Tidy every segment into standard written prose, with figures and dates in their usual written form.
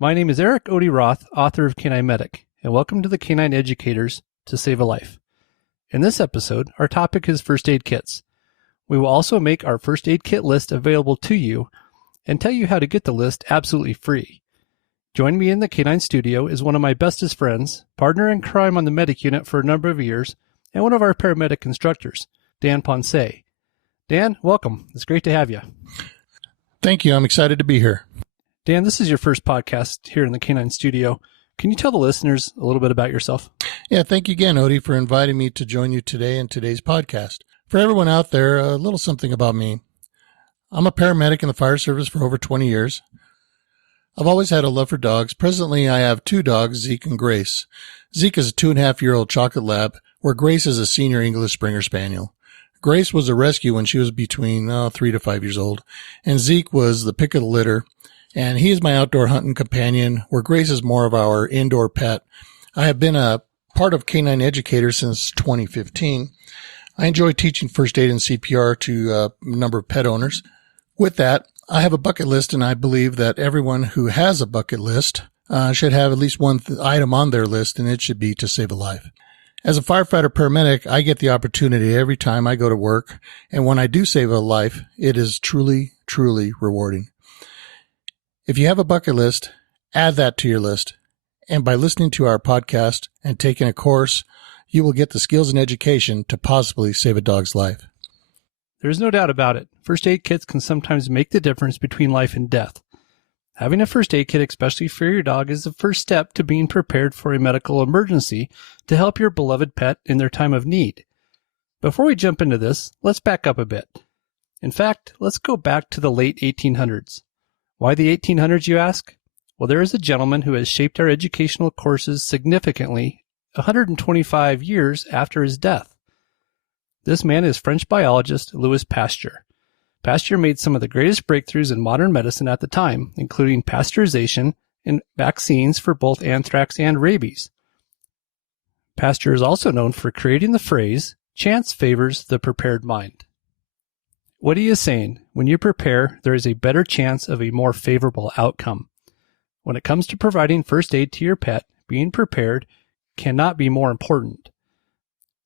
My name is Eric Odie Roth, author of Canine Medic, and welcome to the Canine Educators to Save a Life. In this episode, our topic is first aid kits. We will also make our first aid kit list available to you and tell you how to get the list absolutely free. Joining me in the Canine studio is one of my bestest friends, partner in crime on the medic unit for a number of years, and one of our paramedic instructors, Dan Ponce. Dan, welcome. It's great to have you. Thank you. I'm excited to be here. Dan, this is your first podcast here in the Canine studio. Can you tell the listeners a little bit about yourself? Yeah, thank you again, Odie, for inviting me to join you today in today's podcast. For everyone out there, a little something about me. I'm a paramedic in the fire service for over 20 years. I've always had a love for dogs. Presently, I have two dogs, Zeke and Grace. Zeke is a 2.5-year-old chocolate lab, where Grace is a senior English Springer Spaniel. Grace was a rescue when she was between 3 to 5 years old, and Zeke was the pick of the litter. And he is my outdoor hunting companion, where Grace is more of our indoor pet. I have been a part of Canine Educator since 2015. I enjoy teaching first aid and CPR to a number of pet owners. With that, I have a bucket list, and I believe that everyone who has a bucket list should have at least one item on their list, and it should be to save a life. As a firefighter paramedic, I get the opportunity every time I go to work, and when I do save a life, it is truly, truly rewarding. If you have a bucket list, add that to your list. And by listening to our podcast and taking a course, you will get the skills and education to possibly save a dog's life. There's no doubt about it. First aid kits can sometimes make the difference between life and death. Having a first aid kit, especially for your dog, is the first step to being prepared for a medical emergency to help your beloved pet in their time of need. Before we jump into this, let's back up a bit. In fact, let's go back to the late 1800s. Why the 1800s, you ask? Well, there is a gentleman who has shaped our educational courses significantly 125 years after his death. This man is French biologist Louis Pasteur. Pasteur made some of the greatest breakthroughs in modern medicine at the time, including pasteurization and vaccines for both anthrax and rabies. Pasteur is also known for creating the phrase, "Chance favors the prepared mind." What he is saying, when you prepare, there is a better chance of a more favorable outcome. When it comes to providing first aid to your pet, being prepared cannot be more important.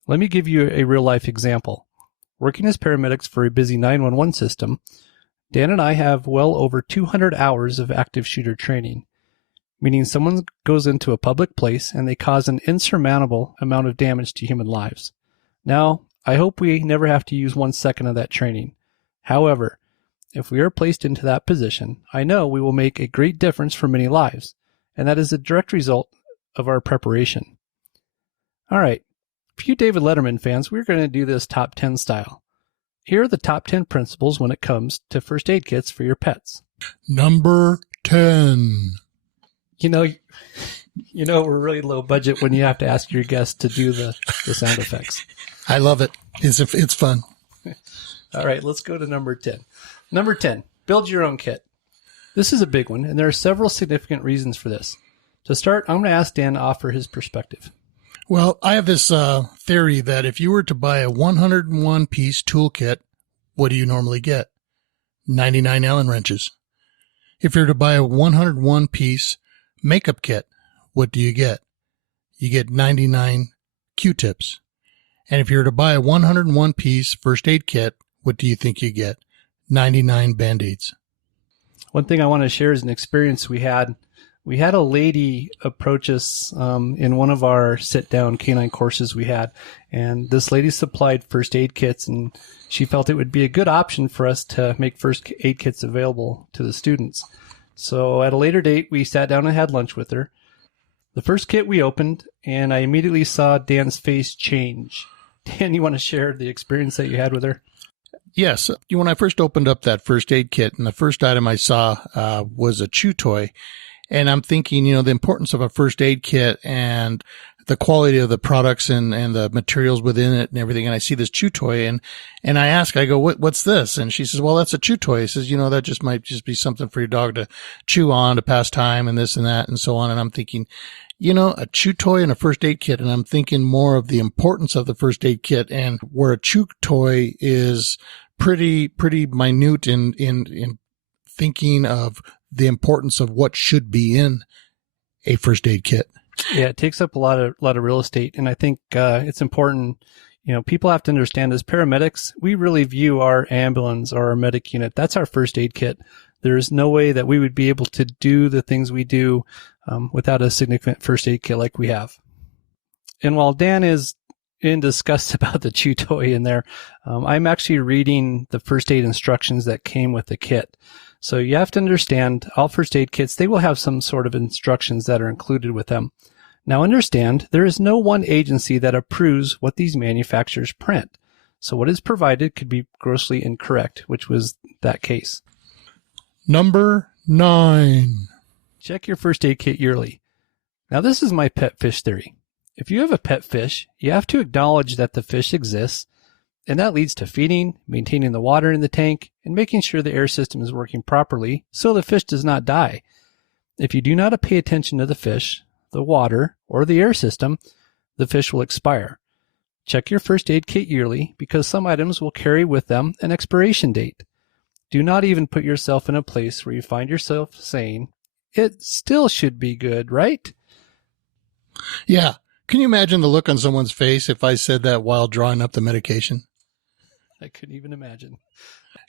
Let me give you a real-life example. Working as paramedics for a busy 911 system, Dan and I have well over 200 hours of active shooter training, meaning someone goes into a public place and they cause an insurmountable amount of damage to human lives. Now, I hope we never have to use 1 second of that training. However, if we are placed into that position, I know we will make a great difference for many lives, and that is a direct result of our preparation. All right, for you David Letterman fans, we're going to do this top 10 style. Here are the top 10 principles when it comes to first aid kits for your pets. Number 10. You know we're really low budget when you have to ask your guests to do the sound effects. I love it. It's fun. All right, let's go to number 10. Number 10, build your own kit. This is a big one, and there are several significant reasons for this. To start, I'm going to ask Dan to offer his perspective. Well, I have this theory that if you were to buy a 101-piece toolkit, what do you normally get? 99 Allen wrenches. If you're to buy a 101-piece makeup kit, what do you get? You get 99 Q-tips. And if you're to buy a 101-piece first aid kit, what do you think you get? 99 Band-Aids. One thing I want to share is an experience we had. We had a lady approach us in one of our sit-down canine courses we had, and this lady supplied first aid kits, and she felt it would be a good option for us to make first aid kits available to the students. So at a later date, we sat down and had lunch with her. The first kit we opened, and I immediately saw Dan's face change. Dan, you want to share the experience that you had with her? Yes. When I first opened up that first aid kit, and the first item I saw was a chew toy, and I'm thinking, the importance of a first aid kit and the quality of the products and the materials within it and everything. And I see this chew toy, and I ask, I go, what's this? And she says, well, that's a chew toy. He says, that just might just be something for your dog to chew on to pass time and this and that and so on. And I'm thinking, a chew toy and a first aid kit. And I'm thinking more of the importance of the first aid kit, and where a chew toy is pretty minute in thinking of the importance of what should be in a first aid kit. Yeah, it takes up a lot of real estate, and I think it's important. People have to understand, as paramedics, we really view our ambulance or our medic unit. That's our first aid kit. There is no way that we would be able to do the things we do without a significant first aid kit like we have. And while Dan is in disgust about the chew toy in there, I'm actually reading the first aid instructions that came with the kit. So you have to understand, all first aid kits, they will have some sort of instructions that are included with them. Now understand, there is no one agency that approves what these manufacturers print. So what is provided could be grossly incorrect, which was that case. Number 9. Check your first aid kit yearly. Now this is my pet fish theory. If you have a pet fish, you have to acknowledge that the fish exists, and that leads to feeding, maintaining the water in the tank, and making sure the air system is working properly so the fish does not die. If you do not pay attention to the fish, the water, or the air system, the fish will expire. Check your first aid kit yearly because some items will carry with them an expiration date. Do not even put yourself in a place where you find yourself saying, "It still should be good, right?" Yeah. Can you imagine the look on someone's face if I said that while drawing up the medication? I couldn't even imagine.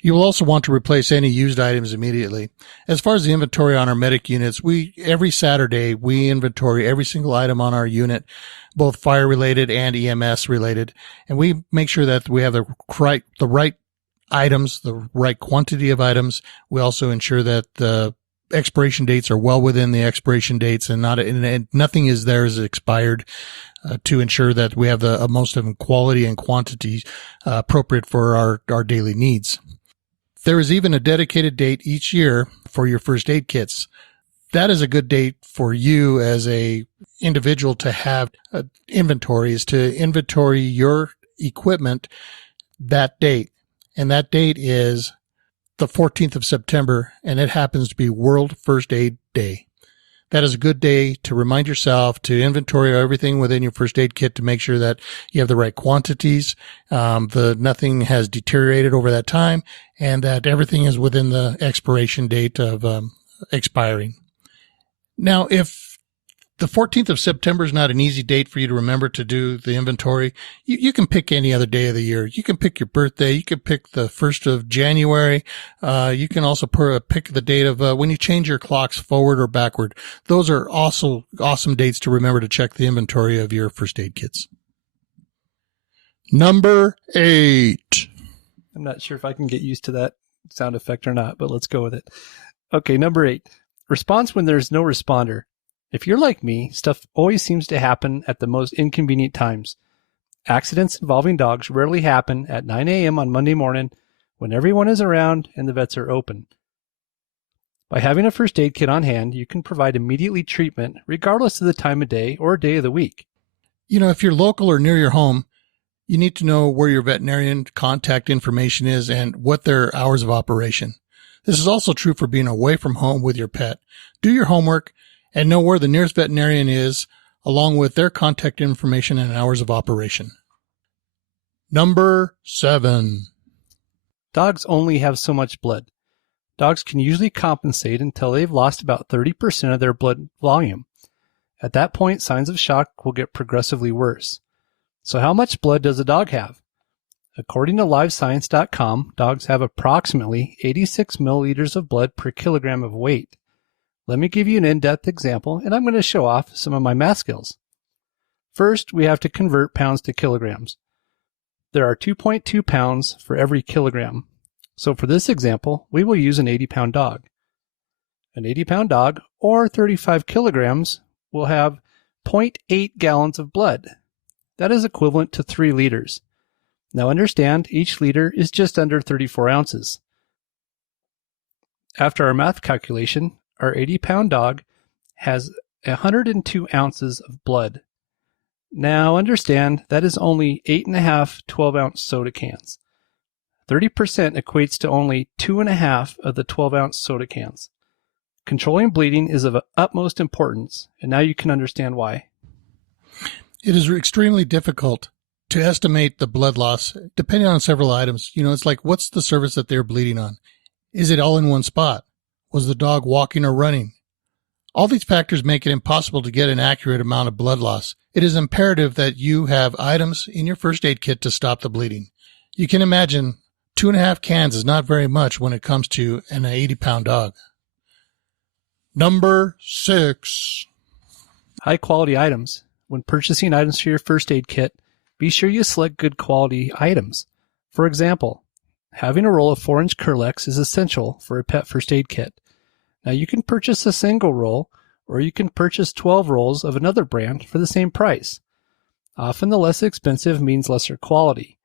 You will also want to replace any used items immediately. As far as the inventory on our medic units, every Saturday we inventory every single item on our unit, both fire related and EMS related, and we make sure that we have the right items, the right quantity of items. We also ensure that the expiration dates are well within the expiration dates and nothing is there is expired, to ensure that we have the most of quality and quantity appropriate for our daily needs. There is even a dedicated date each year for your first aid kits. That is a good date for you as a individual to have inventory, is to inventory your equipment that date. And that date is the 14th of September, and it happens to be World First Aid Day. That is a good day to remind yourself to inventory everything within your first aid kit to make sure that you have the right quantities, nothing has deteriorated over that time, and that everything is within the expiration date of expiring. Now, if the 14th of September is not an easy date for you to remember to do the inventory, you can pick any other day of the year. You can pick your birthday. You can pick the 1st of January. You can also pick the date of when you change your clocks forward or backward. Those are also awesome dates to remember to check the inventory of your first aid kits. Number 8. I'm not sure if I can get used to that sound effect or not, but let's go with it. Okay, number 8. Response when there's no responder. If you're like me, stuff always seems to happen at the most inconvenient times. Accidents involving dogs rarely happen at 9 a.m. on Monday morning when everyone is around and the vets are open. By having a first aid kit on hand, you can provide immediately treatment regardless of the time of day or day of the week. If you're local or near your home, you need to know where your veterinarian contact information is and what their hours of operation. This is also true for being away from home with your pet. Do your homework and know where the nearest veterinarian is, along with their contact information and hours of operation. Number 7. Dogs only have so much blood. Dogs can usually compensate until they've lost about 30% of their blood volume. At that point, signs of shock will get progressively worse. So how much blood does a dog have? According to livescience.com, dogs have approximately 86 milliliters of blood per kilogram of weight. Let me give you an in-depth example, and I'm going to show off some of my math skills. First, we have to convert pounds to kilograms. There are 2.2 pounds for every kilogram. So for this example, we will use an 80-pound dog. An 80-pound dog, or 35 kilograms, will have 0.8 gallons of blood. That is equivalent to 3 liters. Now understand, each liter is just under 34 ounces. After our math calculation, our 80-pound dog has 102 ounces of blood. Now understand, that is only 8.5 12-ounce soda cans. 30% equates to only 2.5 of the 12-ounce soda cans. Controlling bleeding is of utmost importance, and now you can understand why. It is extremely difficult to estimate the blood loss depending on several items. It's like, what's the surface that they're bleeding on? Is it all in one spot? Was the dog walking or running? All these factors make it impossible to get an accurate amount of blood loss. It is imperative that you have items in your first aid kit to stop the bleeding. You can imagine 2.5 cans is not very much when it comes to an 80-pound dog. Number 6. High quality items. When purchasing items for your first aid kit, be sure you select good quality items. For example, having a roll of 4-inch Kerlix is essential for a pet first aid kit. Now you can purchase a single roll, or you can purchase 12 rolls of another brand for the same price. Often the less expensive means lesser quality.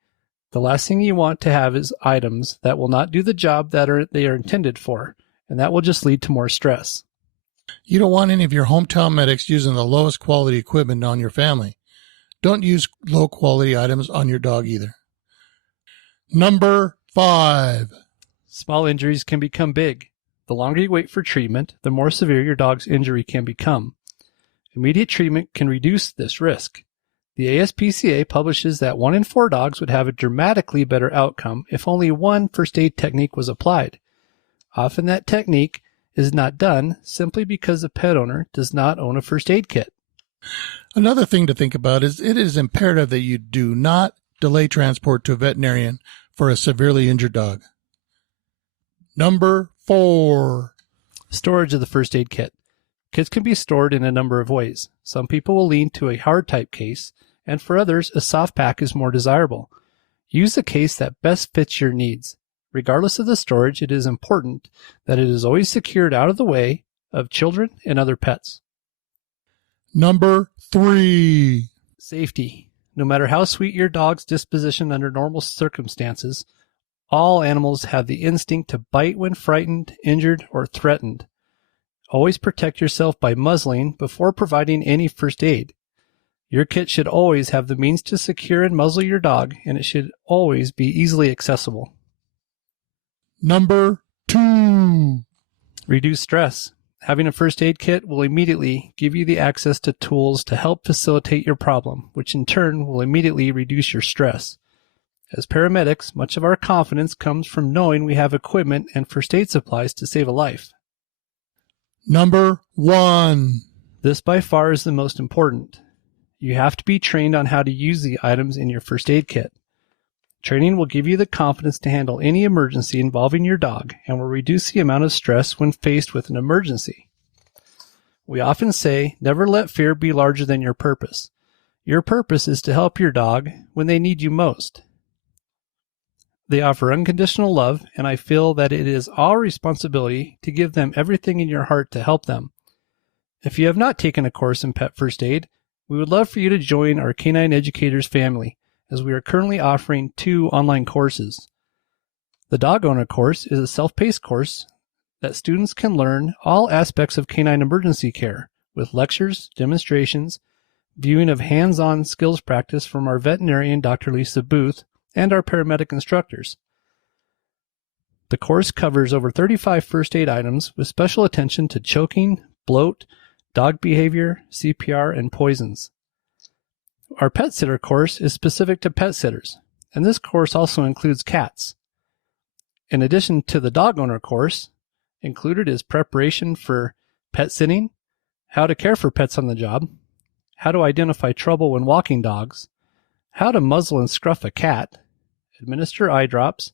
The last thing you want to have is items that will not do the job that they are intended for, and that will just lead to more stress. You don't want any of your hometown medics using the lowest quality equipment on your family. Don't use low quality items on your dog either. Number 5. Small injuries can become big. The longer you wait for treatment, the more severe your dog's injury can become. Immediate treatment can reduce this risk. The ASPCA publishes that 1 in 4 dogs would have a dramatically better outcome if only one first aid technique was applied. Often that technique is not done simply because the pet owner does not own a first aid kit. Another thing to think about is it is imperative that you do not delay transport to a veterinarian for a severely injured dog. Number 4. Storage of the first aid kit. Kits can be stored in a number of ways. Some people will lean to a hard type case, and for others, a soft pack is more desirable. Use a case that best fits your needs. Regardless of the storage, it is important that it is always secured out of the way of children and other pets. Number 3. Safety. No matter how sweet your dog's disposition under normal circumstances, all animals have the instinct to bite when frightened, injured, or threatened. Always protect yourself by muzzling before providing any first aid. Your kit should always have the means to secure and muzzle your dog, and it should always be easily accessible. Number 2. Reduce stress. Having a first aid kit will immediately give you the access to tools to help facilitate your problem, which in turn will immediately reduce your stress. As paramedics, much of our confidence comes from knowing we have equipment and first aid supplies to save a life. Number 1. This by far is the most important. You have to be trained on how to use the items in your first aid kit. Training will give you the confidence to handle any emergency involving your dog and will reduce the amount of stress when faced with an emergency. We often say, never let fear be larger than your purpose. Your purpose is to help your dog when they need you most. They offer unconditional love, and I feel that it is our responsibility to give them everything in your heart to help them. If you have not taken a course in pet first aid, we would love for you to join our Canine Educators family, as we are currently offering 2 online courses. The Dog Owner course is a self-paced course that students can learn all aspects of canine emergency care, with lectures, demonstrations, viewing of hands-on skills practice from our veterinarian, Dr. Lisa Booth, and our paramedic instructors. The course covers over 35 first aid items with special attention to choking, bloat, dog behavior, CPR, and poisons. Our pet sitter course is specific to pet sitters, and this course also includes cats. In addition to the Dog Owner course, included is preparation for pet sitting, how to care for pets on the job, how to identify trouble when walking dogs, how to muzzle and scruff a cat, administer eye drops,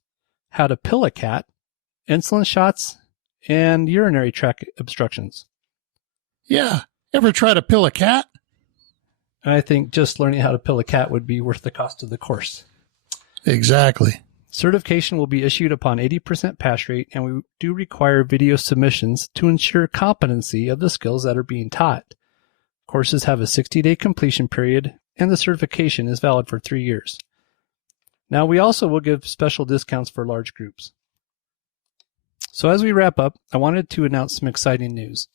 how to pill a cat, insulin shots, and urinary tract obstructions. Yeah. Ever try to pill a cat? And I think just learning how to pill a cat would be worth the cost of the course. Exactly. Certification will be issued upon 80% pass rate, and we do require video submissions to ensure competency of the skills that are being taught. Courses have a 60-day completion period, and the certification is valid for 3 years. Now, we also will give special discounts for large groups. So as we wrap up, I wanted to announce some exciting news.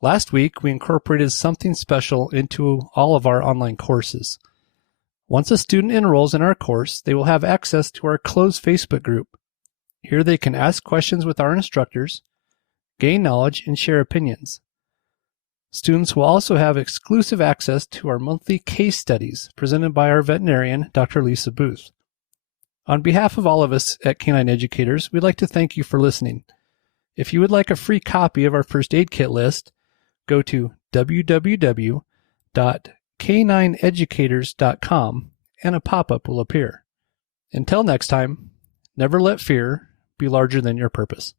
Last week, we incorporated something special into all of our online courses. Once a student enrolls in our course, they will have access to our closed Facebook group. Here they can ask questions with our instructors, gain knowledge, and share opinions. Students will also have exclusive access to our monthly case studies presented by our veterinarian, Dr. Lisa Booth. On behalf of all of us at Canine Educators, we'd like to thank you for listening. If you would like a free copy of our first aid kit list, go to www.k9educators.com and a pop-up will appear. Until next time, never let fear be larger than your purpose.